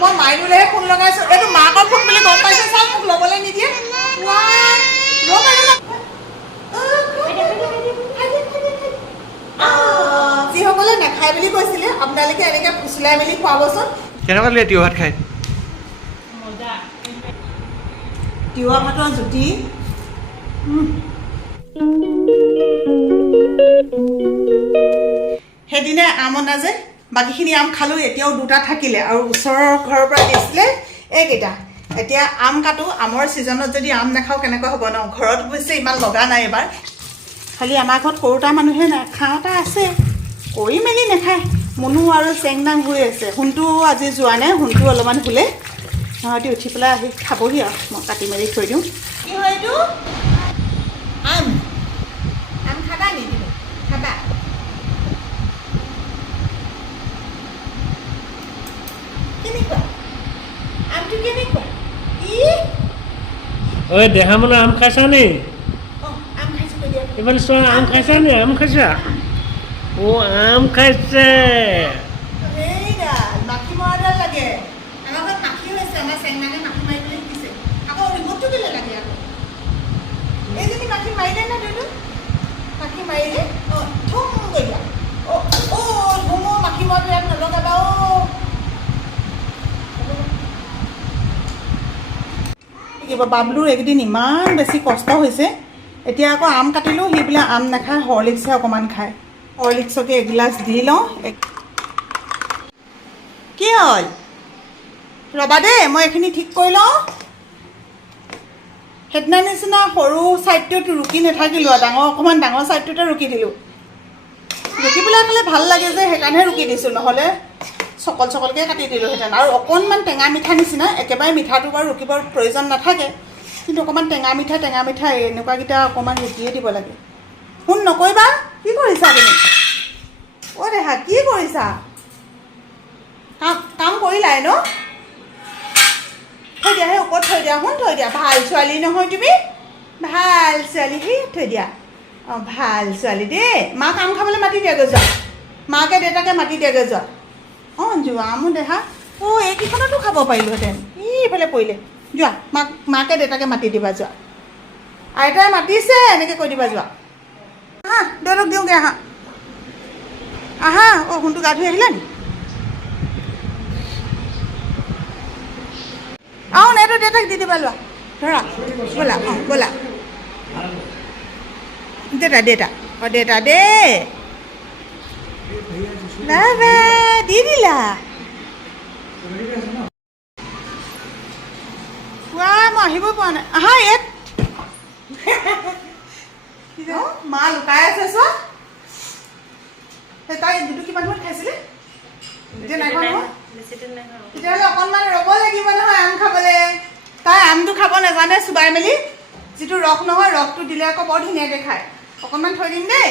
মই মাইনুলেহে ফোন লগাইছোঁ এইটো মাকৰ ফোন বুলি গম পাইছোঁ চাওক মোক ল'বলৈ নিদিয়ে যিসকলে নাখায় বুলি কৈছিলে আপোনালোকে এনেকৈ ফুচুলাই মেলি খুৱাবচোন কেনেকুৱা লাগে তিয়হ ভাত খাই তিয়হ ভাতৰ জুতি সেইদিনা আম অনা যে বাকীখিনি আম খালোঁ এতিয়াও দুটা থাকিলে আৰু ওচৰৰ ঘৰৰ পৰা দিছিলে এইকেইটা এতিয়া আম কাটো আমৰ ছিজনত যদি আম নাখাওঁ কেনেকুৱা হ'ব ন ঘৰত অৱশ্যে ইমান লগা নাই এবাৰ খালি আমাৰ ঘৰত সৰুটা মানুহে খাওঁতা আছে কৰি মেলি নাখায় মুনু আৰু চেংদাং হৈ আছে সোণটো আজি যোৱা নাই সোণটো অলপমান শুলে সিহঁতি উঠি পেলাই আহি খাবহি আৰু মই কাটি মেলি থৈ দিওঁ কি হয় এইটো আম আম খাবা নেকি খাবা কেনেকুৱা আমটো কেনেকুৱা ঐ দেহা মানে আম খাইছা নি অঁ আম খাইছোঁ কৈ দিয়া এবাৰ চোৱা আম খাইছা নি আম খাইছা অ' আম খাইছে সেইডাল মাখি মৰাডাল লাগে আমাৰ ঘৰত মাখি হৈছে আমাৰ চেংমানে মাখি মাৰিবলৈ শিকিছে আকৌ ৰিম'টটো কেলৈ লাগে আকৌ এইজনী মাখি মাৰিলে না দুইটো মাখি মাৰিলে অঁ থুম গৈ দিয়া অ' ধুম মাখি মৰাটো ইয়াত নলগাবা কিবা বাবলুৰ এইকেইদিন ইমান বেছি কষ্ট হৈছে এতিয়া আকৌ আম কাটিলোঁ সি বোলে আম নাখায় হৰলিক্সহে অকণমান খায় হৰলিক্সকে এগিলাচ দি লওঁ কি হ'ল ৰ'বা দেই মই এইখিনি ঠিক কৰি লওঁ সেইদিনা নিচিনা সৰু ছাইডটোত ৰুকি নাথাকিলোঁ আৰু অকণমান ডাঙৰ ছাইডটোতে ৰুকি দিলোঁ ৰুকি পেলাই খালে ভাল লাগে যে সেইকাৰণেহে ৰুকি দিছোঁ নহ'লে চকলকৈ কাটি দিলোঁহেঁতেন আৰু অকণমান টেঙা মিঠা নিচিনা একেবাৰে মিঠাটো বাৰু ৰুকিবৰ প্ৰয়োজন নাথাকে কিন্তু অকণমান টেঙা মিঠা এনেকুৱাকেইটা অকণমান ৰুকিয়ে দিব লাগে শুন নকৰিবা কি কৰিছা তুমি অ' দেহা কি কৰিছা কাম কৰিলাই ন থৈ দিয়া সেই ওপৰত থৈ দিয়া শুন থৈ দিয়া ভাল ছোৱালী নহয় তুমি ভাল ছোৱালী সেই থৈ দিয়া অঁ ভাল ছোৱালী দেই মাক আম খাবলৈ মাতি দিয়াগৈ যোৱা মাকে দেউতাকে মাতি দিয়াগৈ যোৱা অঁ যোৱা মোৰ দেহা অঁ এইকেইখনতো খাব পাৰিলোহেঁতেন ইফালে পৰিলে যোৱা মাকে দেউতাকে মাতি দিবা যোৱা আইতাই মাতিছে এনেকৈ কৈ দিবা যোৱা আহা দেউতাক দিওঁগৈ আহা অঁ সোণটো গা ধুই আহিলা নি অঁ এইটো দেউতাক দি দিবা লোৱা ধৰা ব'লা অঁ ব'লা দেউতা অঁ দেউতা দেই বাবা দি দিলা কোৱা মই আহিব পৰা নাই আহা ইয়াত মা লুকাই আছে চোৱা তাই যিটো কিমান সময়ত খাইছিলে এতিয়া নাই খোৱা নহয় তেতিয়াহ'লে অকণমান ৰ'ব লাগিব নহয় আম খাবলৈ তাই আমটো খাব নাজানে চুবাই মেলি যিটো ৰস নহয় ৰসটো দিলে আকৌ বৰ ধুনীয়াকৈ খায় অকণমান থৈ দিম দেই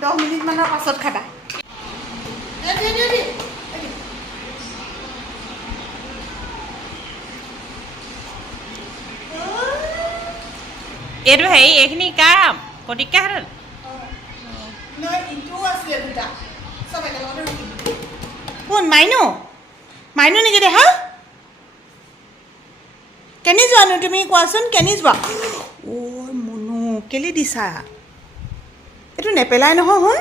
10 মিনিটমানৰ পাছত খাবা এইটো হেৰি এইখিনি কাৰ প্ৰতিজ্ঞা হাতত কোন মাইনু নেকি দেহা কেনি যোৱানো তুমি কোৱাচোন কেনি যোৱা অ' মুনু কেলে দিছা এইটো নেপেলাই নহয় শুন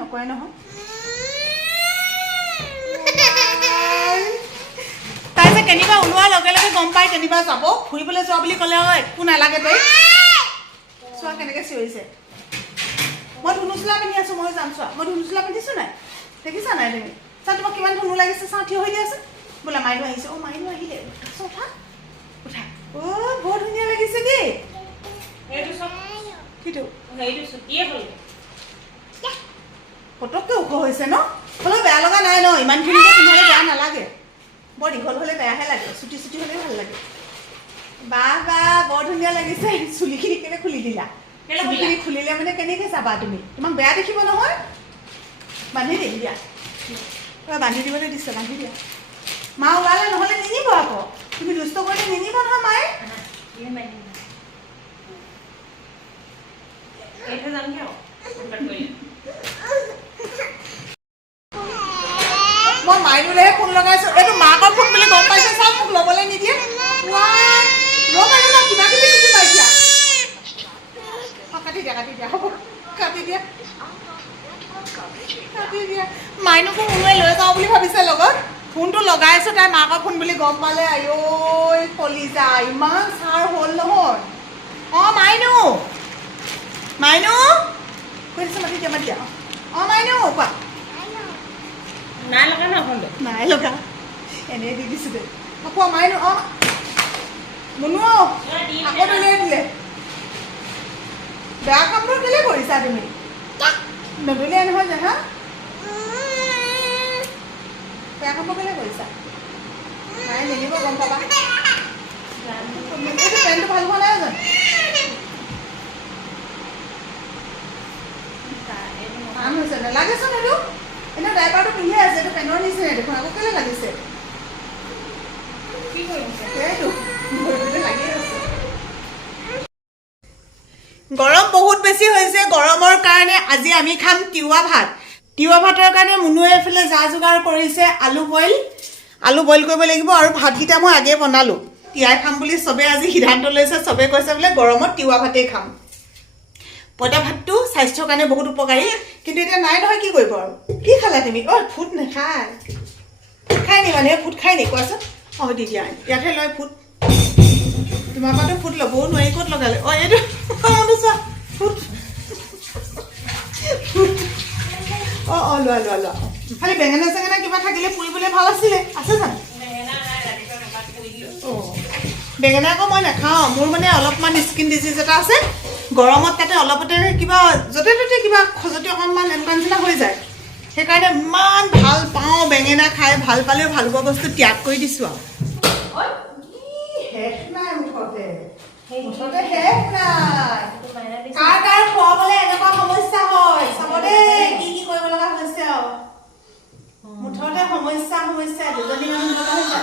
নকৰে নহয় তাই যে কেনিবা ওলোৱাৰ লগে লগে গম পাই কেনিবা যাব ফুৰিবলৈ যোৱা বুলি ক'লে আৰু একো নালাগে তাই চোৱা কেনেকৈ চিঞৰিছে মই ধুনু চোলা পিন্ধি আছোঁ মই যাম চোৱা মই ধুনু চোলা পিন্ধিছোঁ নাই দেখিছা নাই তুমি চা তোমাক কিমান ধুনু লাগিছে চা থিয় হৈ দিয়াচোন বোলা মাইনু আহিছে অঁ মাইনু আহিলে উঠা উঠা অ' বৰ ধুনীয়া লাগিছে দেই কিটো পটককৈ ওখ হৈছে ন হ'লেও বেয়া লগা নাই ন ইমানখিনিকে পিন্ধালে বেয়া নালাগে বৰ দীঘল হ'লে বেয়াহে লাগে চুটি হ'লে ভাল লাগে বাহ বৰ ধুনীয়া লাগিছে চুলিখিনি কেলৈ খুলি দিলা চুলিখিনি খুলিলে মানে কেনেকৈ চাবা তুমি তোমাক বেয়া দেখিব নহয় বান্ধি দিম দিয়া বান্ধি দিবলৈ দিছে বান্ধি দিয়া মা ওলালে নহ'লে নিনিব আকৌ তুমি দুষ্ট কৰিলে নিনিব নহয় মায়ে মই মাইনুলেহে ফোন লগাইছোঁ। এইটো মাকৰ ফোন বুলি গম পাইছে, চাওক মোক ল'বলৈ নিদিয়ে। কিবা কিবি কিছু পাইছা। কাটি দিয়া হ'ব, কাটি দিয়া। মাইনুকো মুনুৱে লৈ যাওঁ বুলি ভাবিছে লগত। ফোনটো লগাই আছোঁ, তাই মাকৰ ফোন বুলি গম পালে। আইঐ কলিজা, ইমান ছাৰ হ'ল নহয়। অঁ মাইনু কৈছে, মাতি দিয়া। অঁ মাইনু কোৱা। নাই লগা ন ফোনটো? নাই লগা, এনেই দি দিছোঁ দে। কোৱা মাইনু। অঁ মুনু আকৌ দলিয়াই দিলে। বেয়া কামবোৰ কেলৈ কৰিছা তুমি? নদলিয়াই নহয় যে, হা বেয়া কামবোৰ কেলৈ কৰিছা? নাই নিদিব, গম পাবা। এইটো পেণ্টটো ভাল হোৱা নাই জানো? টান হৈছে, নালাগেচোন এইটো। এনেও ডাইপাৰটো পিন্ধিয়ে আছে, এইটো পেণ্টৰ নিচিনাই দেখোন, আকৌ কেলৈ লাগিছে? কি কৰিছে এইটো? লাগি আছে। গৰম বহুত বেছি হৈছে। গৰমৰ কাৰণে আজি আমি খাম তিৱা ভাত। তিৱা ভাতৰ কাৰণে মুনুৱে এইফালে যা যোগাৰ কৰিছে। আলু বইল কৰিব লাগিব, আৰু ভাতকেইটা মই আগেয়ে বনালোঁ। তিয়াই খাম বুলি চবে আজি সিদ্ধান্ত লৈছে। চবে কৈছে বোলে গৰমত তিৱা ভাতেই খাম। পইতা ভাতটো স্বাস্থ্যৰ কাৰণে বহুত উপকাৰী, কিন্তু এতিয়া নাই নহয়, কি কৰিব আৰু। কি খালা তুমি? ফুট নাখায়, খাই নি মানুহে? ফুট খাই নি কোৱাচোন? দি দিয়া, ইয়াতহে লয় ফুট। তোমাৰ পৰাতো ফুট ল'বও নোৱাৰি, ক'ত লগালে? এইটো চোৱা ফুট। লোৱা। খালি বেঙেনা চেঙেনা কিবা থাকিলে পুৰিবলৈ ভাল আছিলে, আছে জানো? বেঙেনা আকৌ মই নাখাওঁ। মোৰ মানে অলপমান স্কিন ডিজিজ এটা আছে। গৰমত তাতে অলপতে কিবা য'তে ত'তে কিবা খজুৱতি অকণমান এনেকুৱা নিচিনা হৈ যায়। সেইকাৰণে ইমান ভাল পাওঁ বেঙেনা খাই। ভাল পালেও ভাল পোৱা বস্তু ত্যাগ কৰি দিছোঁ আৰু। শেষ নাই মুঠতে শেষ নাই। কাৰ খুৱাবলৈ এনেকুৱা সমস্যা হয়, চাব দেই কি কৰিব লগা হৈছে আৰু। মুঠতে সমস্যা দুজনী মানুহ লগা হৈছে।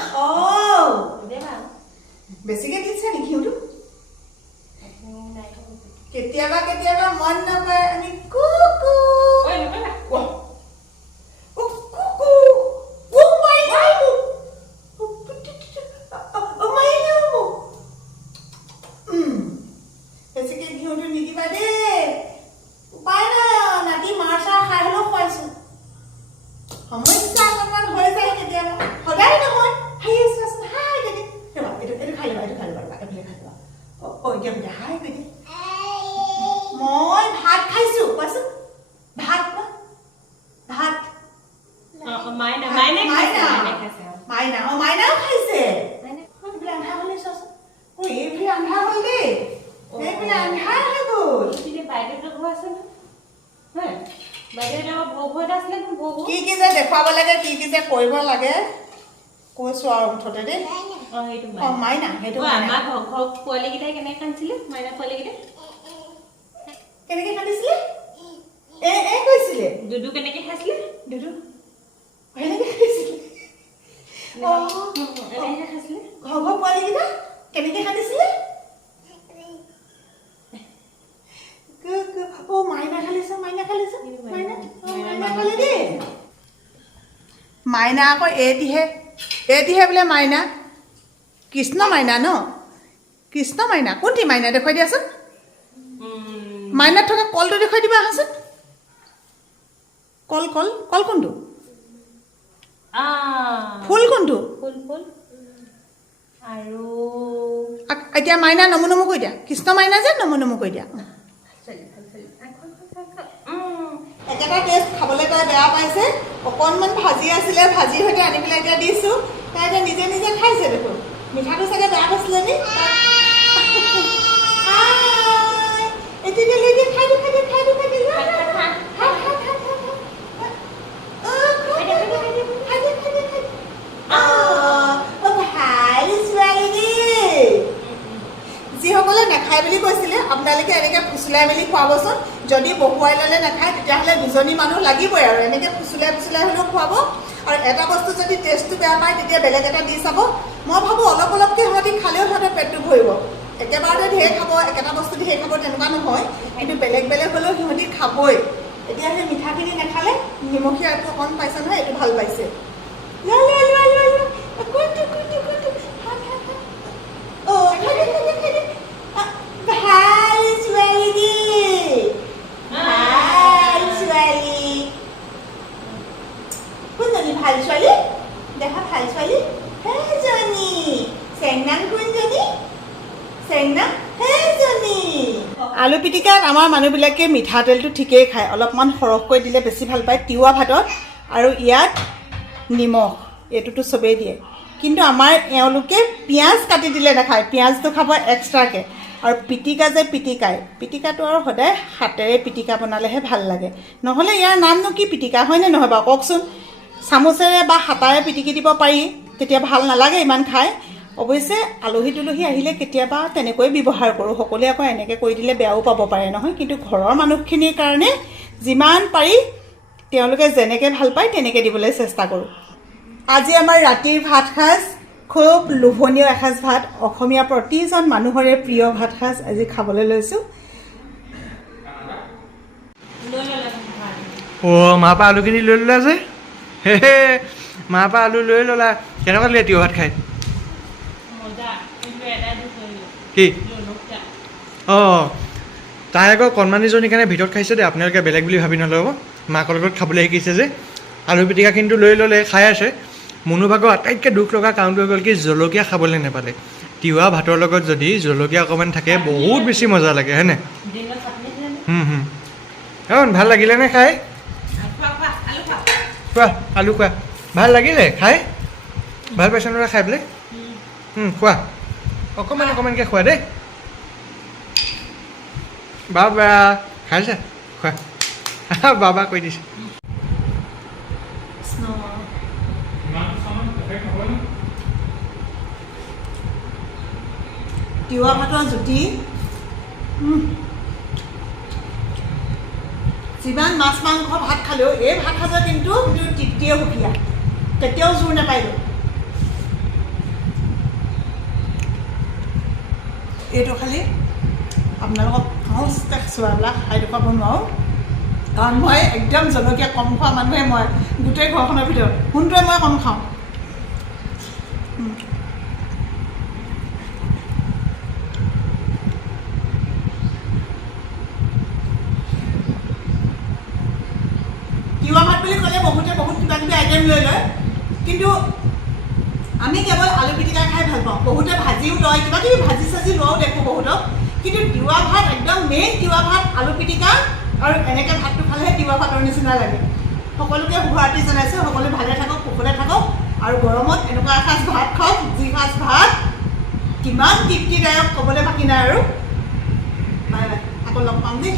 বেছিকে দিছে নেকি সিহঁতো? কেতিয়াবা মন নকৰে আমি কুকু বেছিকে ঘিউটো নিদিবা দেই। উপায় নাই, নাতি মাৰ চাৰ খাই হ'লেও খুৱাইছো। সমস্যা অকণমান হৈ যায় কেতিয়াবা, সদায় নহয়। এইটো খাই ল'বা, এইফালে খাই ল'বা। এতিয়া হাই কৰি দে। মই ভাত খাইছো, কোৱাচোন। ভাত মাইনাও খাইছে। এইফালে আন্ধাৰ হ'লে চোৱাচোন। এইফালে আন্ধাৰ হ'ল দেই। এইফালে আন্ধাৰ হৈ গ'ল। কি যে দেখুৱাব লাগে, কি যে কৰিব লাগে কৈছো আৰু মুঠতে দেই। মাইনা সেইটো পোৱালীকেইটাই কেনেকে কান্দিছিলে? মাইনা পোৱালীকেইটাই কেনেকে কান্দিছিলে? কৈছিলে দুদু কেনেকে খাইছিলে? দুদু এনেকে খাইছিলে। এনেকে খাইছিলে। ঘৰ পোৱালীকেইটা কেনেকে কান্দিছিলে? মাইনা খালিছে। মাইনা খালি দেই। মাইনা আকৌ এটিহে বোলে মাইনা। কৃষ্ণ মাইনা ন? কৃষ্ণ মাইনা কোনটি মাইনা দেখুৱাই দিয়াচোন। মাইনাত থকা কলটো দেখুৱাই দিবা আহাচোন। কল কোনটো? ফুল কোনটো? ফুল আৰু এতিয়া মাইনা নমু কৈ দিয়া। কৃষ্ণ মাইনা যে নমু কৈ দিয়া। একেটা টেষ্ট খাবলৈ তাই বেয়া পাইছে। অকণমান ভাজি আছিলে, ভাজিৰ সৈতে আনি পেলাই এতিয়া দিছোঁ। তাই এতিয়া নিজে খাইছে দেখোন। মিঠাটো চাগে বেয়া পাইছিলে নি? যিসকলে নাখায় বুলি কৈছিলে আপোনালোকে এনেকৈ ফুচুলাই মেলি খুৱাবচোন। যদি বহুৱাই ল'লে নাখায় তেতিয়াহ'লে দুজনী মানুহ লাগিবই আৰু এনেকৈ ফুচুলাই হ'লেও খুৱাব। আৰু এটা বস্তু যদি টেষ্টটো বেয়া পায় তেতিয়া বেলেগ এটা দি চাব। মই ভাবোঁ অলপকৈ সিহঁতি খালেও সিহঁতৰ পেটটো ভৰিব। একেবাৰতে ঢেৰ খাব, একেটা বস্তু ঢেৰ খাব তেনেকুৱা নহয়, কিন্তু বেলেগ হ'লেও সিহঁতি খাবই। এতিয়া সেই মিঠাখিনি নাখালে নিমখীয়া অকণ পাইছে নহয়, এইটো ভাল পাইছে। ভাল ছোৱালী দেখা ভাল ছোৱালী সেইজনী চেংনাং কোনজনী চেংনাং সেইজনী আলু পিটিকাত আমাৰ মানুহবিলাকে মিঠাতেলটো ঠিকেই খায় অলপমান সৰহকৈ দিলে বেছি ভাল পায় তিৱা ভাতত আৰু ইয়াত নিমখ এইটোতো চবেই দিয়ে কিন্তু আমাৰ এওঁলোকে পিঁয়াজ কাটি দিলে নাখায় পিঁয়াজটো খাব এক্সট্ৰাকৈ আৰু পিটিকা যে পিটিকাটো আৰু সদায় হাতেৰে পিটিকা বনালেহে ভাল লাগে নহ'লে ইয়াৰ নামনো কি পিটিকা হয়নে নহয় বাৰু কওকচোন চামুচেৰে বা হাতাৰে পিটিকি দিব পাৰি তেতিয়া ভাল নালাগে ইমান খাই অৱশ্যে আলহী তুলহী আহিলে কেতিয়াবা তেনেকৈ ব্যৱহাৰ কৰোঁ সকলোৱে আকৌ এনেকৈ কৰি দিলে বেয়াও পাব পাৰে নহয় কিন্তু ঘৰৰ মানুহখিনিৰ কাৰণে যিমান পাৰি তেওঁলোকে যেনেকৈ ভাল পায় তেনেকৈ দিবলৈ চেষ্টা কৰোঁ আজি আমাৰ ৰাতিৰ ভাত সাজ খুব লোভনীয় এসাঁজ ভাত অসমীয়া প্ৰতিজন মানুহৰে প্ৰিয় ভাত সাজ আজি খাবলৈ লৈছোঁ মাৰ পৰা আলুখিনি লৈ ল'লা যে হে মাৰ পৰা আলু লৈ ল'লা কেনেকুৱা লাগিলে তিয়হ ভাত খাই কি অঁ তাই আকৌ কণমানিজনীৰ কাৰণে ভিতৰত খাইছে দেই আপোনালোকে বেলেগ বুলি ভাবি নল'ব মাকৰ লগত খাবলৈ শিকিছে যে আলু পিটিকাখিনিতো লৈ ল'লে খাই আছে মুনুভাগৰ আটাইতকৈ দুখ লগা কাৰণটো হৈ গ'ল কি জলকীয়া খাবলৈ নাপালে তিৱা ভাতৰ লগত যদি জলকীয়া অকণমান থাকে বহুত বেছি মজা লাগে হয়নে ভাল লাগিলেনে খাই খোৱা আলু খোৱা ভাল লাগিলে খাই ভাল পাইছে নহয় খাই পেলাই খোৱা অকণমানকৈ খোৱা দেই বাবা খাইছা খোৱা বাবা কৈ দিছে তিৱা ভাতৰ জুতি যিমান মাছ মাংস ভাত খালেও এই ভাত সাজৰ কিন্তু তৃপ্তিয়ে সুকীয়া কেতিয়াও জোৰ নাপায়গৈ এইটো খালি আপোনালোকক সহজতে চোৱাবিলাক খাই দেখুৱাব নোৱাৰোঁ কাৰণ মই একদম জলকীয়া কম খোৱা মানুহে মই গোটেই ঘৰখনৰ ভিতৰত সোণটোৱে মই কম খাওঁ তিৱা ভাত বুলি ক'লে বহুতে বহুত কিবা কিবি আইটেম লৈ লয় কিন্তু আমি কেৱল আলু পিটিকা খাই ভাল পাওঁ বহুতে ভাজিও লয় কিবা কিবি ভাজি চাজি লোৱাও দেখোঁ বহুতক কিন্তু তিৱা ভাত একদম মেইন তিৱা ভাত আলু পিটিকা আৰু এনেকৈ ভাতটো খালেহে তিৱা ভাতৰ নিচিনা লাগে সকলোকে শুভৰাত্ৰি জনাইছোঁ সকলো ভালে থাকক কুশলে থাকক আৰু গৰমত এনেকুৱা এসাঁজ ভাত খাওক যি সাঁজ ভাত কিমান তৃপ্তিদায়ক ক'বলৈ বাকী নাই আৰু বাই বাই আকৌ লগ পাম দেই